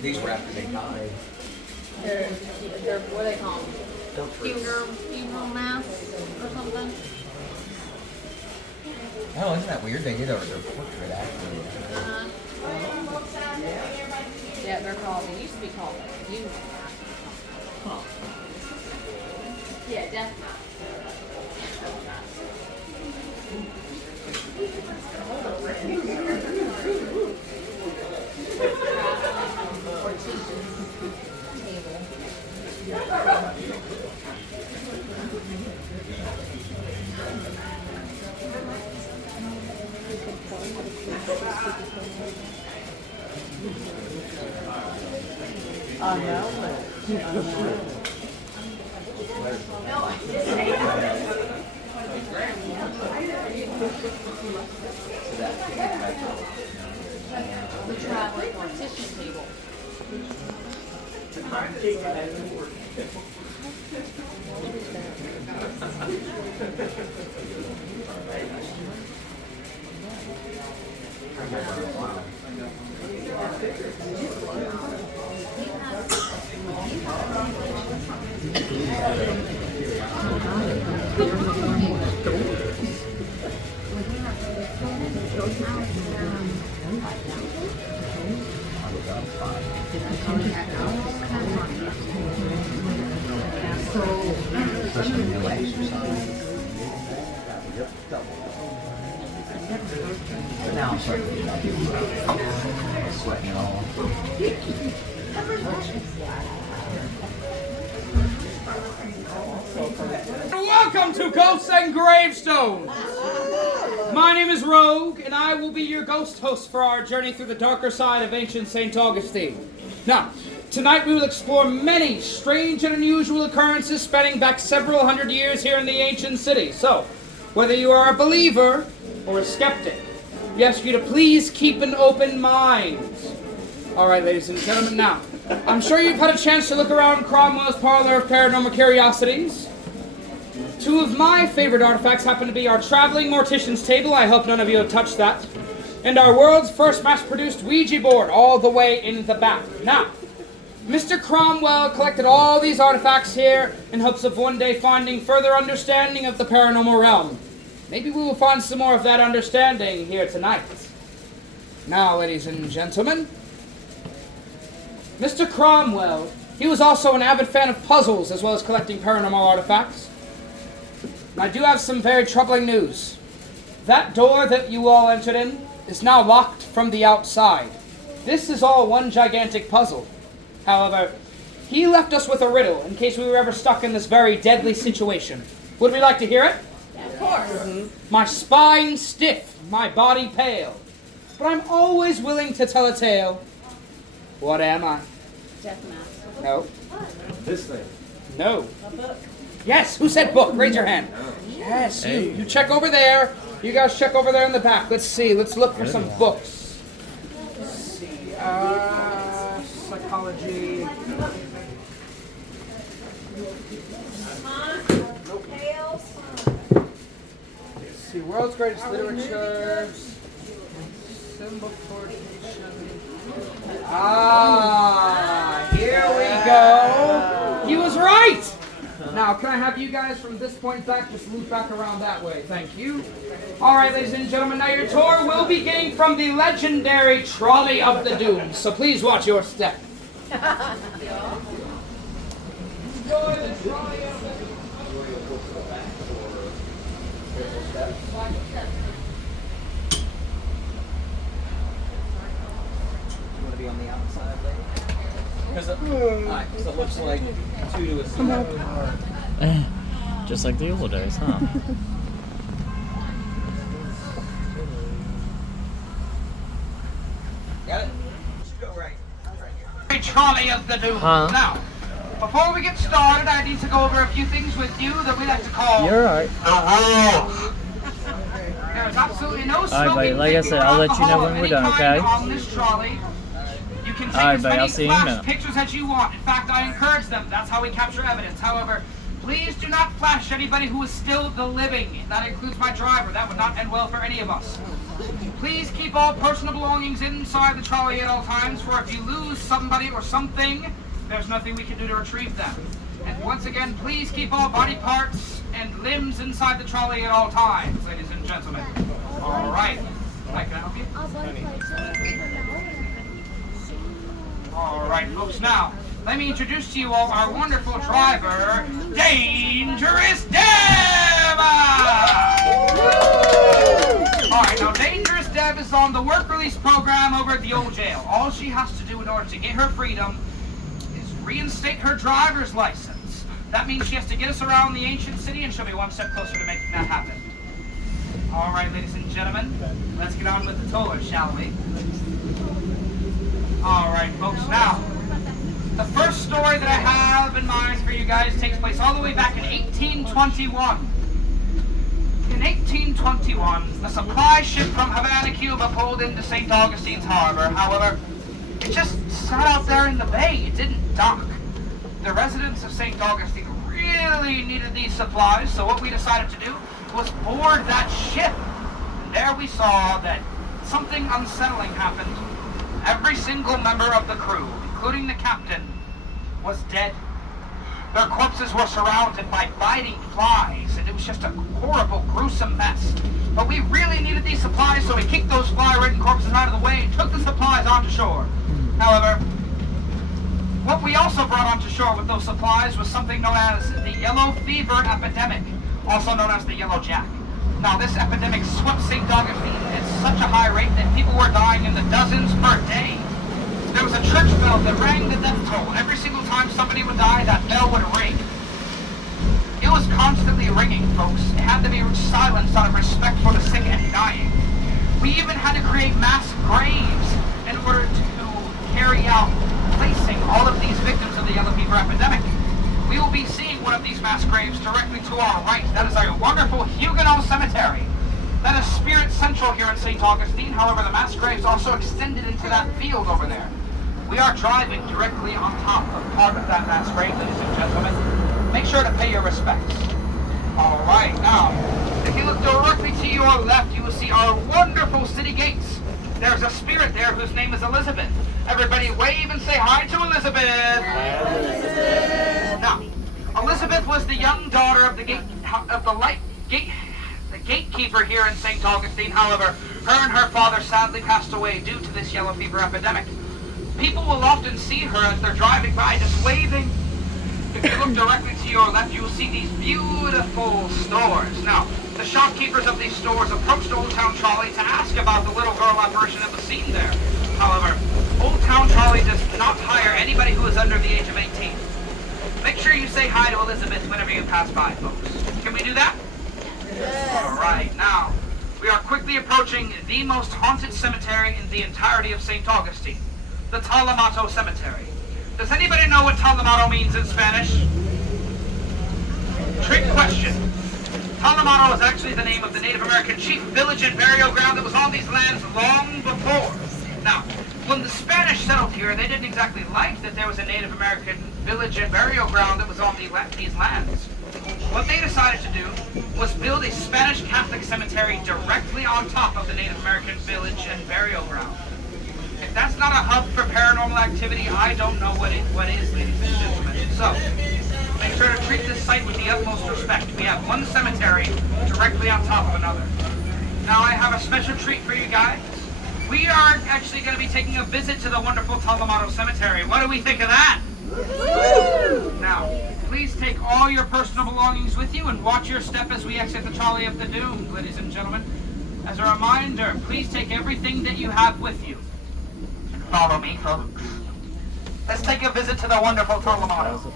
These were after they died. They're what do they call them? Funeral mass or something. Oh, isn't that weird? They did their portrait actually. Yeah, they used to be called funeral mass. Huh. Yeah, definitely. I know. The traveling mortician table. Now I'm starting to sweating it all. Welcome to Ghosts and Gravestones! My name is Rogue, and I will be your ghost host for our journey through the darker side of ancient St. Augustine. Now, tonight we will explore many strange and unusual occurrences spanning back several hundred years here in the ancient city. So, whether you are a believer or a skeptic, we ask you to please keep an open mind. Alright, ladies and gentlemen, now, I'm sure you've had a chance to look around Cromwell's Parlor of Paranormal Curiosities. Two of my favorite artifacts happen to be our traveling mortician's table, I hope none of you have touched that, and our world's first mass-produced Ouija board all the way in the back. Now, Mr. Cromwell collected all these artifacts here in hopes of one day finding further understanding of the paranormal realm. Maybe we will find some more of that understanding here tonight. Now, ladies and gentlemen, Mr. Cromwell, he was also an avid fan of puzzles as well as collecting paranormal artifacts. I do have some very troubling news. That door that you all entered in is now locked from the outside. This is all one gigantic puzzle. However, he left us with a riddle in case we were ever stuck in this very deadly situation. Would we like to hear it? Of course. Mm-hmm. My spine stiff, my body pale, but I'm always willing to tell a tale. What am I? Death mask. No. This thing. No. A book. Yes, who said book? Raise your hand. Yes, you. You check over there. You guys check over there in the back. Let's see. Let's look for some books. Let's see. Psychology. Let's see. World's Greatest Literature. Symbol formation. Ah, here we go. He was right. Now, can I have you guys from this point back just loop back around that way? Thank you. All right, ladies and gentlemen, now your tour will begin from the legendary Trolley of the Doom. So please watch your step. Enjoy the Trolley of the Doom. You want to be on the outside, lady? Because it looks like 2 to a 0. Just like the old days, huh? Got it? Just go right here. Trolley of the Doom. Huh? Now, before we get started, I need to go over a few things with you that we like to call You're alright. the rules. There's absolutely no smoking, buddy, like I said, I'll let you know when we're done, okay? On this trolley. You can take Alright, as buddy, many I'll see you in a flash minute. pictures as you want. In fact, I encourage them. That's how we capture evidence. However, Please do not flash anybody who is still the living. That includes my driver. That would not end well for any of us. Please keep all personal belongings inside the trolley at all times, for if you lose somebody or something, there's nothing we can do to retrieve them. And once again, please keep all body parts and limbs inside the trolley at all times, ladies and gentlemen. All right. Hi, can I help you? All right, folks. Now, let me introduce to you all our wonderful driver, Dangerous Deb! All right, now Dangerous Deb is on the work release program over at the old jail. All she has to do in order to get her freedom is reinstate her driver's license. That means she has to get us around the ancient city, and she'll be one step closer to making that happen. All right, ladies and gentlemen, let's get on with the tour, shall we? All right, folks, now, the first story that I have in mind for you guys takes place all the way back in 1821. In 1821, a supply ship from Havana, Cuba pulled into St. Augustine's harbor. However, it just sat out there in the bay. It didn't dock. The residents of St. Augustine really needed these supplies, so what we decided to do was board that ship. And there we saw that something unsettling happened. Every single member of the crew, including the captain, was dead. Their corpses were surrounded by biting flies, and it was just a horrible, gruesome mess. But we really needed these supplies, so we kicked those fly-ridden corpses out of the way and took the supplies onto shore. However, what we also brought onto shore with those supplies was something known as the yellow fever epidemic, also known as the yellow jack. Now, this epidemic swept St. Augustine at such a high rate that people were dying in the dozens per day. There was a church bell that rang the death toll. Every single time somebody would die, that bell would ring. It was constantly ringing, folks. It had to be silenced out of respect for the sick and dying. We even had to create mass graves in order to carry out placing all of these victims of the yellow fever epidemic. We will be seeing one of these mass graves directly to our right. That is our wonderful Huguenot cemetery. That is Spirit Central here in St. Augustine. However, the mass graves also extended into that field over there. We are driving directly on top of part of that mass grave, ladies and gentlemen. Make sure to pay your respects. All right, now, if you look directly to your left, you will see our wonderful city gates. There's a spirit there whose name is Elizabeth. Everybody wave and say hi to Elizabeth. Hi, Elizabeth. Now, Elizabeth was the young daughter of the gatekeeper here in St. Augustine. However, her and her father sadly passed away due to this yellow fever epidemic. People will often see her as they're driving by just waving. If you look directly to your left, you will see these beautiful stores. Now, the shopkeepers of these stores approached Old Town Trolley to ask about the little girl apparition that was seen there. However, Old Town Trolley does not hire anybody who is under the age of 18. Make sure you say hi to Elizabeth whenever you pass by, folks. Can we do that? Yes. All right, now, we are quickly approaching the most haunted cemetery in the entirety of St. Augustine, the Talamato Cemetery. Does anybody know what Talamato means in Spanish? Trick question. Talamato is actually the name of the Native American chief village and burial ground that was on these lands long before. Now, when the Spanish settled here, they didn't exactly like that there was a Native American village and burial ground that was on these lands. What they decided to do was build a Spanish Catholic cemetery directly on top of the Native American village and burial ground. If that's not a hub for paranormal activity, I don't know what is, ladies and gentlemen. So, make sure to treat this site with the utmost respect. We have one cemetery directly on top of another. Now, I have a special treat for you guys. We are actually going to be taking a visit to the wonderful Talamato Cemetery. What do we think of that? Now, please take all your personal belongings with you and watch your step as we exit the Trolley of the Doomed, ladies and gentlemen. As a reminder, please take everything that you have with you. Follow me, folks. Let's take a visit to the wonderful Talamato.